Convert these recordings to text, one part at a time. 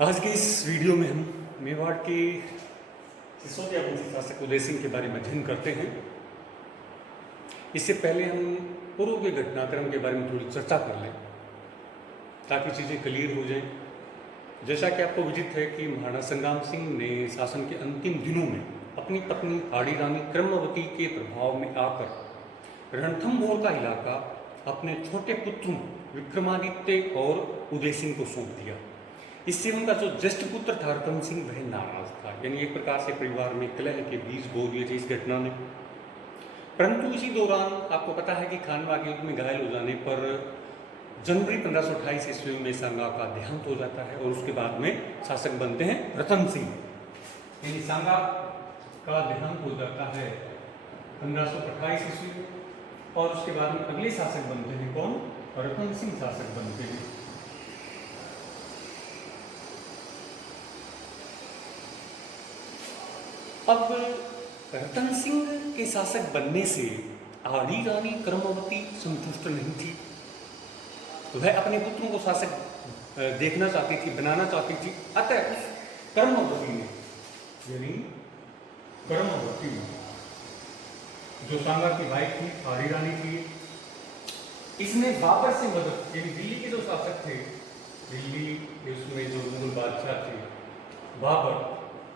आज के इस वीडियो में हम मेवाड़ के सिसोदिया वंशी शासक उदय सिंह के बारे में अध्ययन करते हैं। इससे पहले हम पूर्व के घटनाक्रम के बारे में थोड़ी चर्चा कर लें ताकि चीज़ें क्लियर हो जाएं। जैसा कि आपको विदित है कि महाराणा संग्राम सिंह ने शासन के अंतिम दिनों में अपनी पत्नी हाड़ी रानी क्रमवती के प्रभाव में आकर रणथंभौर का इलाका अपने छोटे पुत्रों विक्रमादित्य और उदय सिंह को सौंप दिया। इससे उनका जो ज्येष्ठ पुत्र था रतन सिंह वह नाराज था, यानी एक प्रकार से परिवार में कलह के बीज बो दिए थे इस घटना ने। परंतु इसी दौरान आपको पता है कि खानवा के युद्ध में घायल हो जाने पर जनवरी 1528 ईस्वी में सांगा का देहांत हो जाता है और उसके बाद में शासक बनते हैं रतन सिंह। यानी सांगा का देहांत हो जाता है 1528 ईस्वी में और उसके बाद में अगले शासक बनते हैं कौन? रतन सिंह शासक बनते हैं। अब रतन सिंह के शासक बनने से हाड़ी रानी क्रमवती संतुष्ट नहीं थी। वह अपने पुत्रों को शासक देखना चाहती थी, बनाना चाहती थी। अतः उस क्रमवती ने, यानी क्रमवती जो सांगा की वाइफ थी, हाड़ी रानी थी, इसने बाबर से मदद, यानी दिल्ली के जो शासक थे, दिल्ली उसमें जो मुगल बादशाह थे बाबर,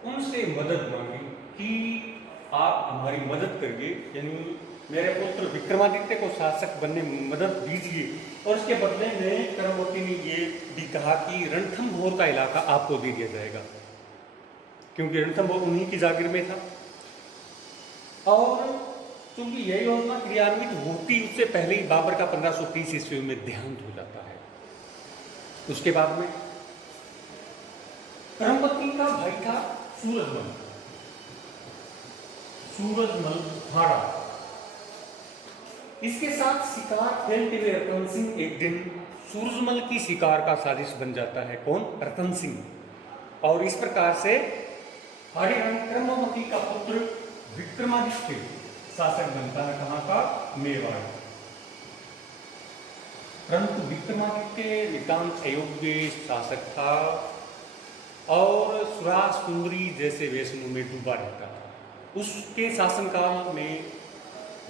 उनसे मदद मांगी कि आप हमारी मदद करिए, यानी मेरे पुत्र विक्रमादित्य को शासक बनने में मदद दीजिए। और उसके बदले में क्रमवती ने ये भी कहा कि रणथंभौर का इलाका आपको दे दिया जाएगा, क्योंकि रणथंभौर उन्हीं की जागीर में था। और क्योंकि यह योजना क्रियान्वित होती उससे पहले ही बाबर का 1530 ईस्वी में देहांत हो जाता है। उसके बाद में क्रमवती का भाई था सूरजमल भाड़ा। इसके साथ शिकार खेलते हुए रतन सिंह एक दिन सूरजमल की शिकार का साजिश बन जाता है। कौन? रतन सिंह। और इस प्रकार से हाड़ी रानी क्रमवती का पुत्र विक्रमादित्य शासक बनता है। कहां का? मेवाड़। परंतु विक्रमादित्य नितांत अयोग्य शासक था और सुरा सुंदरी जैसे वेशनों में डूबा रहता था। उसके शासनकाल में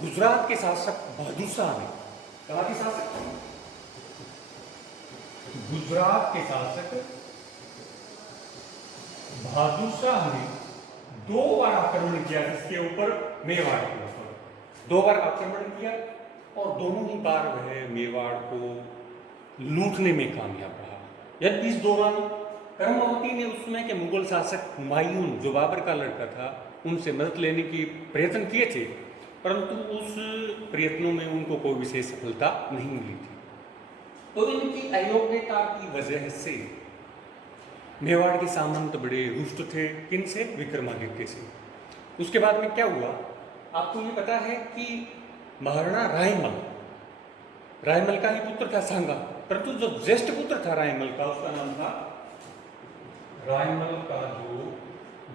गुजरात के शासक बहादुर शाह ने, कहाँ के शासक? गुजरात के शासक बहादुर शाह ने 2 बार आक्रमण किया इसके ऊपर, मेवाड़ के ऊपर 2 बार आक्रमण किया और दोनों ही बार वह मेवाड़ को लूटने में कामयाब रहा। यदि इस दौरान क्रमवती ने उस समय के मुगल शासक हुमायूं, जो बाबर का लड़का था, उनसे मदद लेने की प्रयत्न किए थे, परंतु उस प्रयत्नों में उनको कोई विशेष सफलता नहीं मिली थी। तो इनकी अयोग्यता की वजह से मेवाड़ के सामंत बड़े रुष्ट थे। किनसे? विक्रमादित्य से। उसके बाद में क्या हुआ आपको ये पता है कि महाराणा रायमल का ही पुत्र था सांगा, परंतु जो ज्येष्ठ पुत्र था रायमल का, उसका नाम था रायमल का जो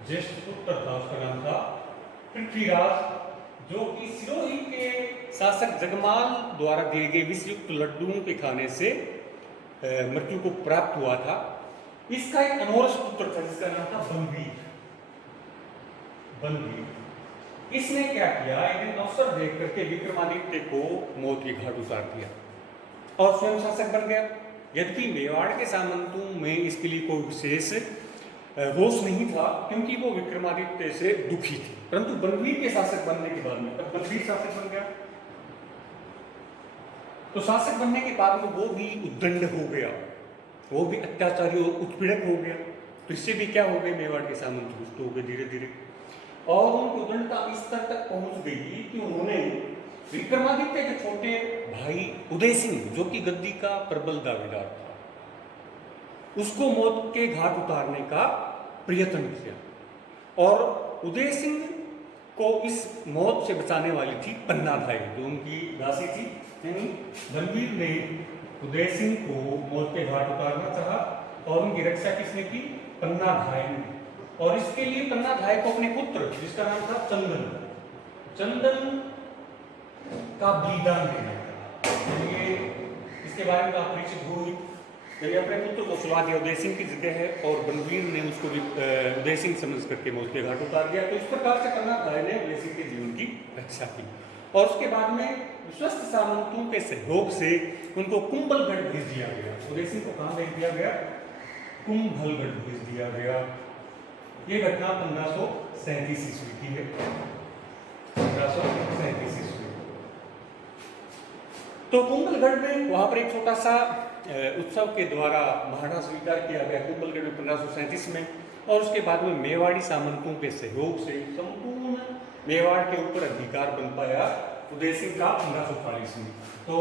ज्येष्ठ पुत्र था उसका नाम था पृथ्वीराज, जो कि सिरोही के शासक जगमाल द्वारा दिए गए विषयुक्त लड्डुओं के खाने से मृत्यु को प्राप्त हुआ था। इसका एक अनोरस पुत्र था जिसका नाम था बनवीर। इसने क्या किया, एक दिन अवसर देख करके विक्रमादित्य को मौत के घाट उतार दिया और स्वयं शासक बन गया। यद्यपि मेवाड़ के सामंतों में इसके लिए कोई विशेष रोष नहीं था, क्योंकि वो विक्रमादित्य से दुखी थे। परंतु बनवीर के शासक बनने के बाद में, तब बनवीर शासक बन गया, तो शासक बनने के बाद में वो भी उद्दंड हो गया, वो भी अत्याचारी और उत्पीड़क हो गया। तो इससे भी क्या हो गए, मेवाड़ के सामंत रुष्ट हो गए धीरे धीरे, और उनकी उद्दंडता इस स्तर तक पहुंच गई कि उन्होंने विक्रमादित्य के छोटे भाई उदय सिंह, जो कि गद्दी का प्रबल दावेदार था, उसको मौत के घाट उतारने का प्रयत्न किया। और उदय सिंह को इस मौत से बचाने वाली थी पन्नाधाय, जो उनकी दासी थी। यानी बनवीर ने उदय सिंह को मौत के घाट उतारना चाहा और उनकी रक्षा किसने की? पन्नाधाय ने। और इसके लिए पन्नाधाय को अपने पुत्र, जिसका नाम था चंदन का बलिदान देना था। इसके बारे में आप परिचित हो। यानी अपने पुत्र को सुला दिया, उदय सिंह की जगह है, और बनवीर ने उसको भी उदय सिंह समझ करके मौत के घाट उतार दिया। तो इस प्रकार से कन्नाधाय ने उदय सिंह के जीवन की रक्षा की, और उसके बाद में विश्वस्त सामंतों के सहयोग से उनको कुंभलगढ़ भेज दिया गया। उदय सिंह को कहाँ भेज दिया गया? कुंभलगढ़ भेज दिया गया। ये घटना 1537 ईस्वी की है, 1537 ईस्वी। तो कुंभलगढ़ में वहां पर एक छोटा सा उत्सव के द्वारा महाराणा स्वीकार किया गया कुंभलगढ़ में 1537 में, और उसके बाद में मेवाड़ी सामंतों के सहयोग से संपूर्ण मेवाड़ के ऊपर अधिकार बन पाया उदय सिंह का 1540 में। तो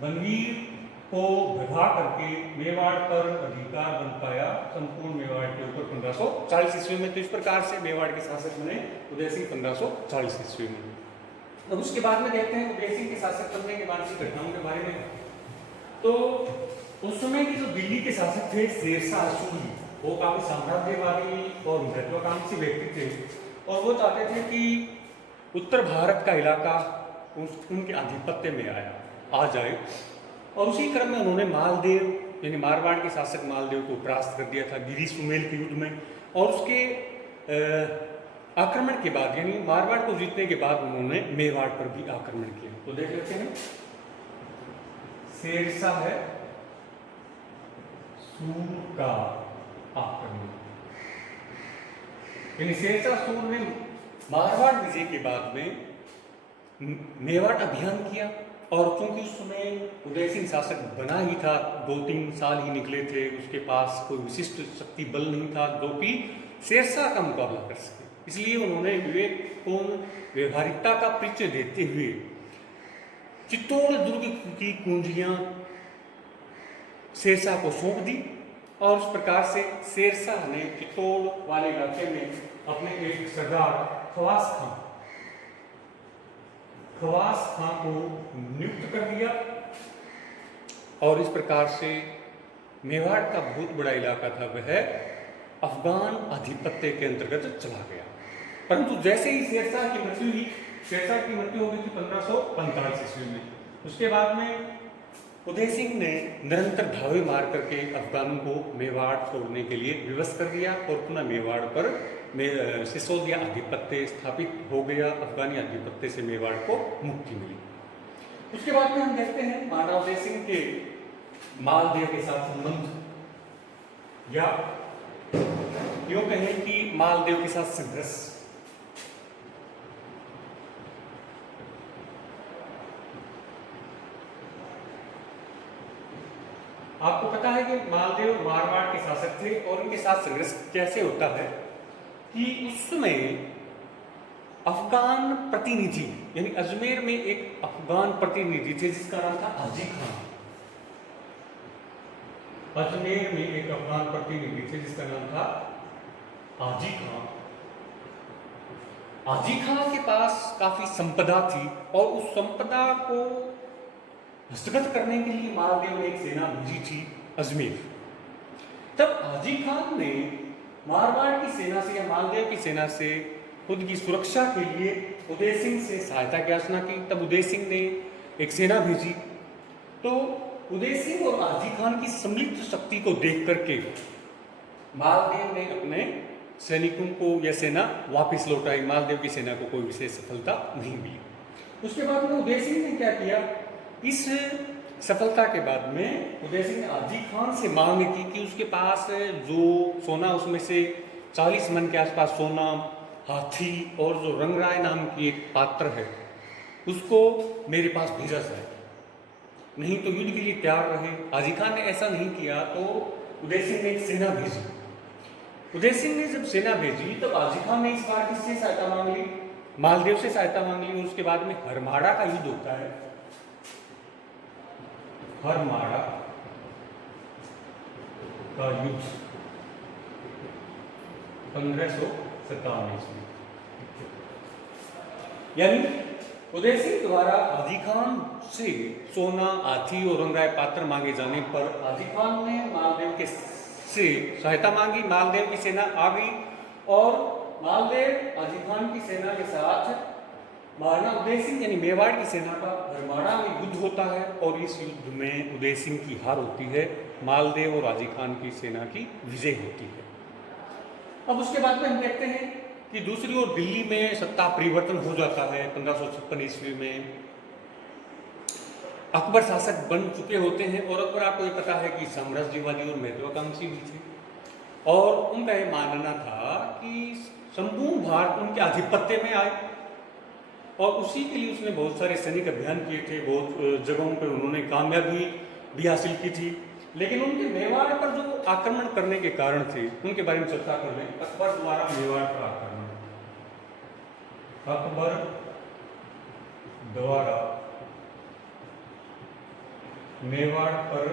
बनवीर को भगा करके मेवाड़ पर अधिकार बन पाया संपूर्ण मेवाड़ के ऊपर 1540 ईस्वी में। तो इस प्रकार से मेवाड़ के शासक बने उदय सिंह 1540 ईस्वी में। अब उसके बाद में देखते हैं उदय सिंह के शासक बनने के बाद की घटनाओं के बारे में। तो उस समय की जो दिल्ली के शासक थे शेरशाह सूरी, वो काफी साम्राज्यवादी और महत्वाकांक्षी व्यक्ति थे, और वो चाहते थे कि उत्तर भारत का इलाका उनके आधिपत्य में आ जाए। और उसी क्रम में उन्होंने मालदेव यानी मारवाड़ के शासक मालदेव को परास्त कर दिया था गिरी सुमेल के युद्ध में, और उसके आक्रमण के बाद यानी मारवाड़ को जीतने के बाद उन्होंने मेवाड़ पर भी आक्रमण किया। तो देख लेते हैं, शेरशाह है सूर का आक्रमण, यानी शेरशाह सूर ने मारवाड़ विजय के बाद में मेवाड़ अभियान किया। और क्योंकि उस समय उदय सिंह शासक बना ही था, 2-3 साल ही निकले थे, उसके पास कोई विशिष्ट शक्ति बल नहीं था जो कि शेरशाह का मुकाबला कर सके, इसलिए उन्होंने विवेकपूर्ण व्यवहारिकता का परिचय देते हुए चित्तौड़ दुर्ग की कुंजियां शेरशाह को सौंप दी। और उस प्रकार से शेरशाह ने चित्तौड़ वाले इलाके में अपने एक सरदार खवास खां को नियुक्त कर दिया, और इस प्रकार से मेवाड़ का बहुत बड़ा इलाका था वह अफगान आधिपत्य के अंतर्गत चला गया। परंतु जैसे ही शेरशाह की मृत्यु हुई, शेरशाह की मृत्यु हो गई थी 1545 ईस्वी में। उसके बाद में उदय सिंह ने निरंतर धावे मार करके अफगानों को मेवाड़ छोड़ने के लिए विवश कर दिया, और पुनः मेवाड़ पर सिसोदिया आधिपत्य स्थापित हो गया। अफगानी आधिपत्य से मेवाड़ को मुक्ति मिली। उसके बाद में हम देखते हैं महाराणा उदय सिंह के मालदेव के साथ संबंध, या यूं कहें कि मालदेव के साथ संघर्ष। आपको पता है कि मालदेव मारवाड़ के शासक थे, और उनके साथ संघर्ष कैसे होता है कि उस समय अफगान प्रतिनिधि यानी अजमेर में एक अफगान प्रतिनिधि थे जिसका नाम था हाजी खान। अजमेर में एक अफगान प्रतिनिधि थे जिसका नाम था हाजी खान। हाजी खान के पास काफी संपदा थी, और उस संपदा को हस्तगत करने के लिए मालदेव ने एक सेना भेजी थी अजमेर। तब हाजी खान ने मारवाड़ की सेना से या मालदेव की सेना से खुद की सुरक्षा के लिए उदय सिंह से सहायता की याचना की। तब उदय सिंह ने एक सेना भेजी। तो उदय सिंह और हाजी खान की सम्मिलित शक्ति को देख करके मालदेव ने अपने सैनिकों को यह सेना वापस लौटाई। मालदेव की सेना को कोई विशेष सफलता नहीं मिली। उसके बाद में उदय सिंह ने क्या किया, इस सफलता के बाद में उदय सिंह ने हाजी खान से मांग की कि उसके पास जो सोना, उसमें से 40 मन के आसपास सोना, हाथी और जो रंगराय नाम की एक पात्र है उसको मेरे पास भेजा जाए, नहीं तो युद्ध के लिए तैयार रहे। हाजी खान ने ऐसा नहीं किया तो उदय सिंह ने एक सेना भेजी। उदय सिंह ने जब सेना भेजी तब हाजी खान ने इस बार किससे सहायता मांग ली, मालदेव से सहायता मांग ली। और उसके बाद में हरमाड़ा का युद्ध होता है। हरमाड़ा का युद्ध 1557 ईस्वी, यानी उदय सिंह द्वारा हाजी खान से सोना, हाथी और रंगराय पात्र मांगे जाने पर हाजी खान ने मालदेव के से सहायता मांगी। मालदेव की सेना आ गई और मालदेव हाजी खान की सेना के साथ महाराणा उदय सिंह यानी मेवाड़ की सेना का हरमाड़ा में युद्ध होता है। और इस युद्ध में उदय सिंह की हार होती है मालदेव और गाजी खान की सेना की विजय होती है। अब उसके बाद में हम देखते हैं कि दूसरी ओर दिल्ली में सत्ता परिवर्तन हो जाता है। 1556 ईस्वी में अकबर शासक बन चुके होते हैं और अकबर, आपको ये पता है कि साम्राज्यवादी और महत्वाकांक्षी भी थे और उनका ये मानना था कि संपूर्ण भारत उनके आधिपत्य में आए और उसी के लिए उसने बहुत सारे सैनिक अभियान किए थे, बहुत जगहों पर उन्होंने कामयाबी भी हासिल की थी। लेकिन उनके मेवाड़ पर जो आक्रमण करने के कारण थे उनके बारे में चर्चा कर लें। अकबर द्वारा मेवाड़ पर आक्रमण, अकबर द्वारा मेवाड़ पर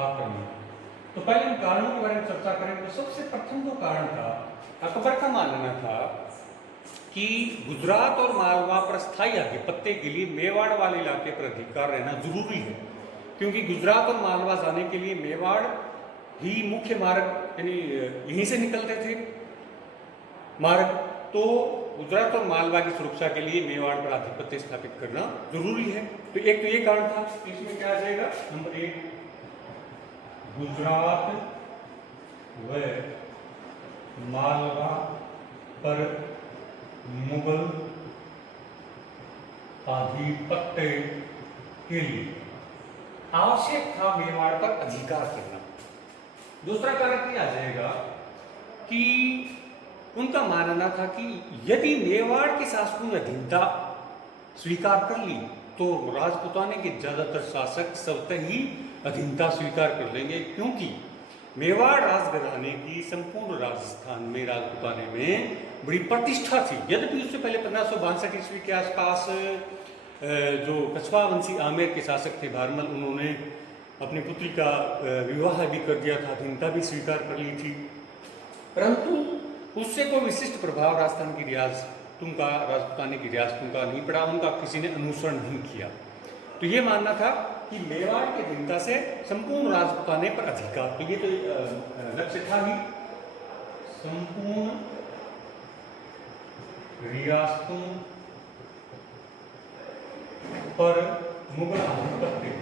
आक्रमण। तो पहले इन कारणों के बारे में चर्चा करें। तो सबसे प्रथम जो कारण था, अकबर का मानना था कि गुजरात और मालवा पर स्थायी आधिपत्य के लिए मेवाड़ वाले इलाके पर अधिकार रहना जरूरी है, क्योंकि गुजरात और मालवा जाने के लिए मेवाड़ ही मुख्य मार्ग, यानी यहीं से निकलते थे मार्ग। तो गुजरात और मालवा की सुरक्षा के लिए मेवाड़ पर आधिपत्य स्थापित करना जरूरी है। तो एक तो ये कारण था। इसमें क्या आ जाएगा? नंबर 1, गुजरात व मालवा पर मुगल आधिपत्य के लिए आवश्यक था मेवाड़ पर अधिकार करना। दूसरा कारण क्या आ जाएगा कि उनका मानना था कि यदि मेवाड़ के शासकों ने अधीनता स्वीकार कर ली तो राजपूताने के ज्यादातर शासक स्वतः ही अधीनता स्वीकार कर लेंगे, क्योंकि मेवाड़ राजघराने की संपूर्ण राजस्थान में, राजपूताने में बड़ी प्रतिष्ठा थी। यद्यपि उससे पहले 1562 ईस्वी के आसपास जो कछवा वंशी आमेर के शासक थे भारमल, उन्होंने अपनी पुत्री का विवाह भी कर दिया था, अधीनता भी स्वीकार कर ली थी, परंतु उससे कोई विशिष्ट प्रभाव राजस्थान की रियासतों का, राजपूताने की रियासतों का नहीं पड़ा, उनका किसी ने अनुसरण नहीं किया। तो ये मानना था कि मेवाड़ की अधीनता से संपूर्ण राजपूताने पर अधिकार, तो ये तो लक्ष्य था ही, संपूर्ण रियासतों पर मुगल आधिपत्य,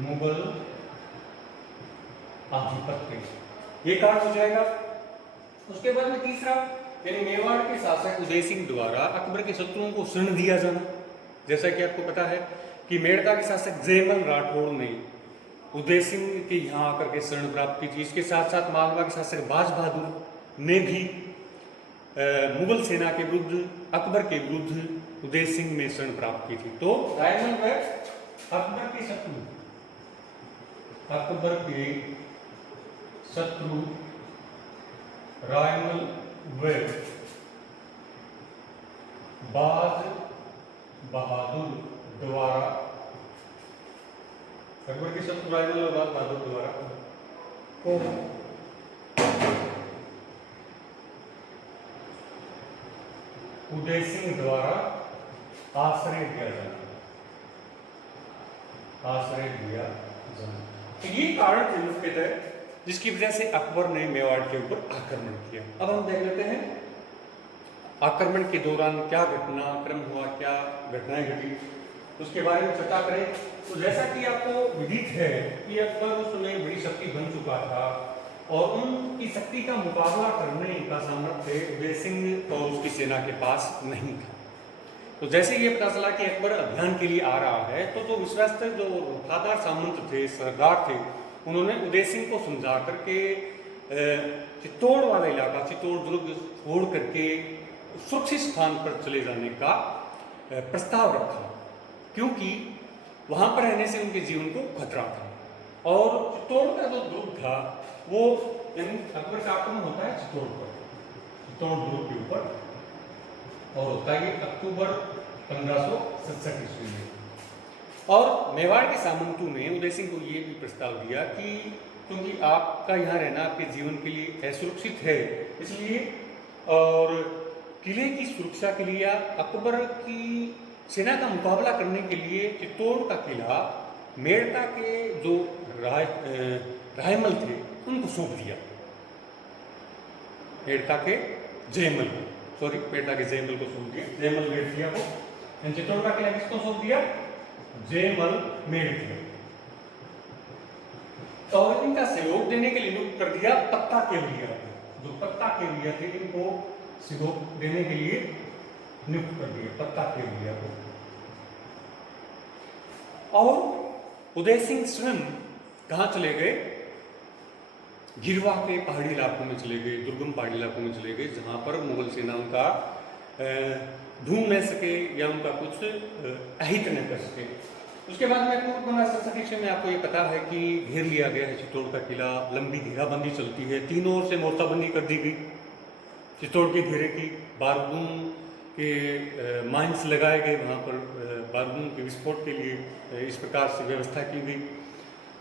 मुगल आधिपत्य, ये कारण हो जाएगा। उसके बाद में तीसरा, यानी मेवाड़ के शासक उदय सिंह द्वारा अकबर के शत्रुओं को शरण दिया जाना। जैसा कि आपको पता है कि मेड़ता के शासक जयमल राठौड़ ने उदय सिंह के यहाँ आकर के शरण प्राप्त की थी। इसके साथ साथ मालवा के शासक बाज बहादुर ने भी मुगल सेना के विरुद्ध, अकबर के विरुद्ध उदय सिंह में शरण प्राप्त की थी। तो रायमल व अकबर के शत्रु, अकबर के शत्रु रायमल व बाज बहादुर द्वारा, अकबर के शत्रु रायमल और बाज बहादुर द्वारा को उदय सिंह द्वारा आश्रय दिया जाना, आश्रय दिया जाना। तो ये कारण थे मुख्यतः जिसकी वजह से अकबर ने मेवाड़ के ऊपर आक्रमण किया। अब हम देख लेते हैं आक्रमण के दौरान क्या घटनाक्रम हुआ, क्या घटनाएं घटी, उसके बारे में चर्चा करें। तो जैसा कि आपको विदित है कि अकबर उस समय बड़ी शक्ति बन चुका था और उनकी शक्ति का मुकाबला करने का सामर्थ्य उदय सिंह और उसकी सेना के पास नहीं था। तो जैसे ये पता चला कि अकबर अभियान के लिए आ रहा है, तो जो विश्वस्त, जो वफादार सामंत थे, सरदार थे, उन्होंने उदय सिंह को समझा करके चित्तौड़ वाला इलाका, चित्तौड़ दुर्ग छोड़ करके सुरक्षित स्थान पर चले जाने का प्रस्ताव रखा, क्योंकि वहां पर रहने से उनके जीवन को खतरा था। और चित्तौड़ का जो दुर्ग था वो, यानी अकबर का आक्रमण होता है चित्तौड़ पर, चित्तौड़ दुर्ग के ऊपर, और होता है अक्टूबर 1567 ईस्वी में। और मेवाड़ के सामंतों ने उदय सिंह को ये भी प्रस्ताव दिया कि क्योंकि आपका यहाँ रहना आपके जीवन के लिए असुरक्षित है, इसलिए और किले की सुरक्षा के लिए अकबर की सेना का मुकाबला करने के लिए चित्तौड़ का किला मेड़ता के जो रायमल थे उनको सौंप दिया। मेड़ता के जयमल, सॉरी, मेड़ता के जयमल को सौंप दिया, जयमल मेड़ दिया को। चित्तौड़ का किला किसको सौंप दिया? जयमल मेड़ थे। और इनका सहयोग देने के लिए नियुक्त कर दिया पत्ता केवलिया, जो पत्ता केवलिया थे इनको सहयोग देने के लिए नियुक्त कर दिया पत्ता केवलिया को। और उदय सिंह स्वयं कहाँ चले गए? गिरवा के पहाड़ी इलाकों में चले गए, दुर्गम पहाड़ी इलाकों में चले गए, जहाँ पर मुगल सेना उनका ढूंढ न सके या उनका कुछ अहित न कर सके। उसके बाद में पूर्व संसदीय में आपको ये पता है कि घेर लिया गया है चित्तौड़ का किला, लंबी घेराबंदी चलती है, तीनों ओर से मोर्चाबंदी कर दी गई चित्तौड़ के घेरे की, बारूदों के माइंस लगाए गए वहाँ पर बारूदों के विस्फोट के लिए इस प्रकार से व्यवस्था की गई।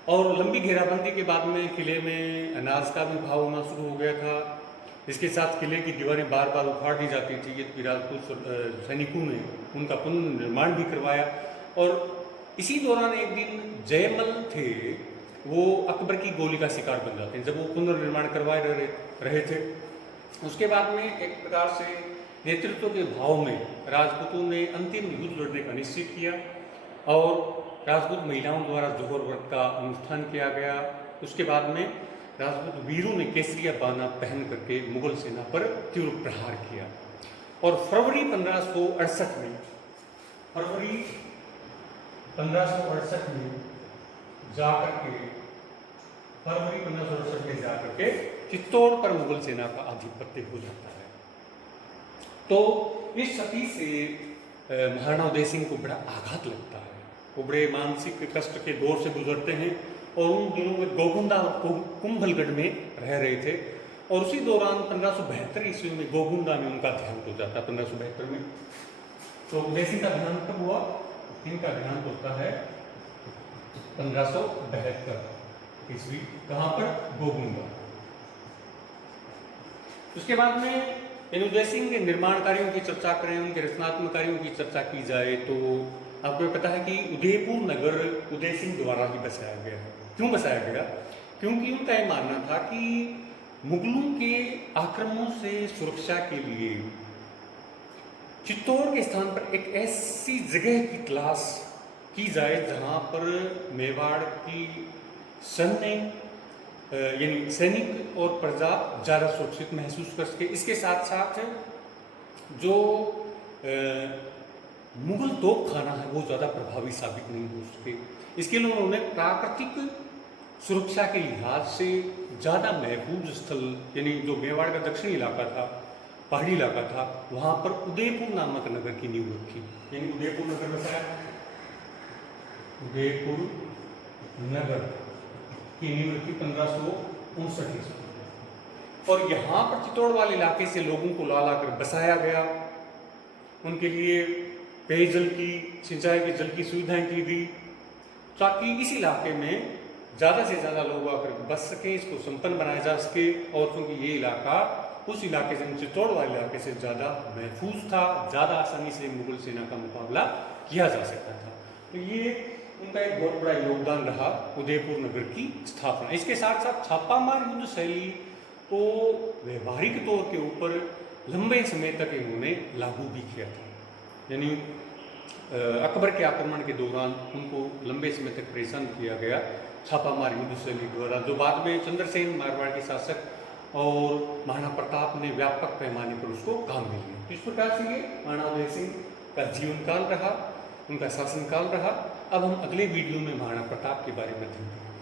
और लंबी घेराबंदी के बाद में किले में अनाज का भी भाव होना शुरू हो गया था। इसके साथ किले की दीवारें बार बार उखाड़ दी जाती थी। ये राजपूत सैनिकों ने उनका पुनर्निर्माण भी करवाया। और इसी दौरान एक दिन जयमल थे, वो अकबर की गोली का शिकार बन जाते हैं जब वो पुनर्निर्माण करवाए रहे थे। उसके बाद में एक प्रकार से नेतृत्व के भाव में राजपूतों ने अंतिम युद्ध लड़ने का निश्चय किया और राजपूत महिलाओं द्वारा जोहर व्रत का अनुष्ठान किया गया। उसके बाद में राजपूत वीरों ने केसरिया बाना पहन करके मुगल सेना पर तीव्र प्रहार किया। और फरवरी 1568 में जाकर के चित्तौड़ पर मुगल सेना का आधिपत्य हो जाता है। तो इस क्षति से महाराणा उदय सिंह को बड़ा आघात लगता है, वो बड़े मानसिक कष्ट के दौर से गुजरते हैं। और उन दिनों में गोगुंदा और कुंभलगढ़ में रह रहे थे। और उसी दौरान 1572 ईस्वी में गोगुंदा में उनका देहांत हो जाता है। 1572 में तो उदय सिंह का देहांत कब हुआ? इनका देहांत होता है 1572 ईस्वी। कहाँ पर? गोगुंदा। उसके बाद में उदय सिंह के निर्माण कार्यों की चर्चा करें, उनके रचनात्मक कार्यों की चर्चा की जाए तो आपको पता है कि उदयपुर नगर उदय सिंह द्वारा ही बसाया गया है। क्यों बसाया गया? क्योंकि उनका यह मानना था कि मुगलों के आक्रमणों से सुरक्षा के लिए चित्तौड़ के स्थान पर एक ऐसी जगह की तलाश की जाए जहां पर मेवाड़ की यानी सैनिक और प्रजा ज़्यादा सुरक्षित महसूस कर सके। इसके साथ साथ जो मुगल तोप खाना है वो ज़्यादा प्रभावी साबित नहीं हो सके। इसके लिए उन्होंने प्राकृतिक सुरक्षा के लिहाज से ज़्यादा महफूज स्थल यानी जो मेवाड़ का दक्षिणी इलाका था, पहाड़ी इलाका था, वहाँ पर उदयपुर नामक नगर की नींव रखी। यानी उदयपुर नगर बसाया, उदयपुर नगर की नींव रखी 1559 ईस्वी। और यहाँ पर चित्तौड़ वाले इलाके से लोगों को ला कर बसाया गया। उनके लिए पेयजल की, सिंचाई के जल की सुविधाएं की गई ताकि इस इलाके में ज़्यादा से ज़्यादा लोग आकर बस सके, इसको संपन्न बनाया जा सके। और क्योंकि ये इलाका उस इलाके से, चित्तौड़ वाले इलाके से ज़्यादा महफूज था, ज़्यादा आसानी से मुगल सेना का मुकाबला किया जा सकता था। तो ये उनका एक बहुत बड़ा योगदान रहा उदयपुर नगर की स्थापना। इसके साथ साथ छापामार युद्ध शैली को व्यवहारिक तौर के ऊपर लंबे समय तक इन्होंने लागू भी किया था। यानी अकबर के आक्रमण के दौरान उनको लंबे समय तक परेशान किया गया छापामार युद्ध शैली द्वारा, जो बाद में चंद्रसेन मारवाड़ के शासक और महाराणा प्रताप ने व्यापक पैमाने पर उसको काम में लिया। इस प्रकार से ये महाराणा उदय सिंह का जीवन काल रहा, उनका शासनकाल रहा। अब हम अगले वीडियो में महाराणा प्रताप के बारे में देखेंगे।